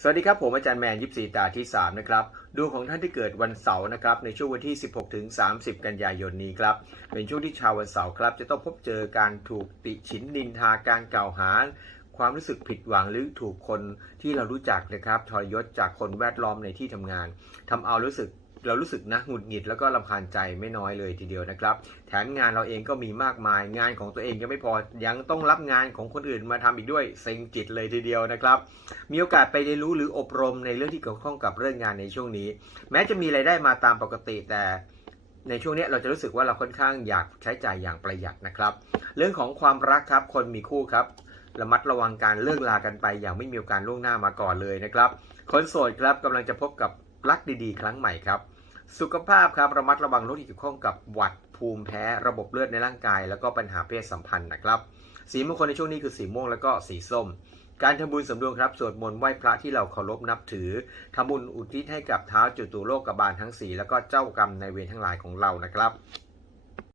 สวัสดีครับ ผมอาจารย์แมนยิปซีตาที่3นะครับดวงของท่านที่เกิดวันเสาร์นะครับในช่วงวันที่ 16ถึง30 กันยายนนี้ครับเป็นช่วงที่ชาววันเสาร์ครับ จะต้องพบเจอการถูกติฉินนินทาการกล่าวหา ความรู้สึกผิดหวังหรือถูกคนที่เรารู้จักนะครับทรยศจากคนแวดล้อมในที่ทำงานทำเอารู้สึก เรารู้สึกนะหงุดหงิดแล้วก็ลำคาญใจไม่น้อยเลยทีเดียวนะครับ แถมงานเราเองก็มีมากมาย งานของตัวเองยังไม่พอยังต้องรับงานของคนอื่นมาทำอีกด้วยเซ็งจิตเลยทีเดียวนะครับ มีโอกาสไปเรียนรู้หรืออบรมในเรื่องที่เกี่ยวข้องกับเรื่องงานในช่วงนี้ แม้จะมีรายได้มาตามปกติแต่ในช่วงนี้เราจะรู้สึกว่าเราค่อนข้างอยากใช้จ่ายอย่างประหยัดนะครับ เรื่องของความรักครับคนมีคู่ครับระมัดระวังการเลิกลากันไปอย่างไม่มีกาสล่วงหน้ามาก่อนเลยนะครับคนโสดครับกำลังจะพบกับ รักดีๆ ครั้งใหม่ครับ สุขภาพครับระมัดระวังโรคที่เกี่ยวข้องกับหวัดภูมิแพ้ระบบเลือดในร่างกาย แล้วก็ปัญหาเพศสัมพันธ์นะครับ สีมงคลในช่วงนี้คือสีม่วงแล้วก็สีส้ม การทำบุญสำรวมครับสวดมนต์ไหว้พระที่เราเคารพนับถือทำบุญอุทิศให้กับเท้าจุตุโลกบาลทั้งสี่แล้วก็เจ้ากรรมในเวรทั้งหลายของเรานะครับ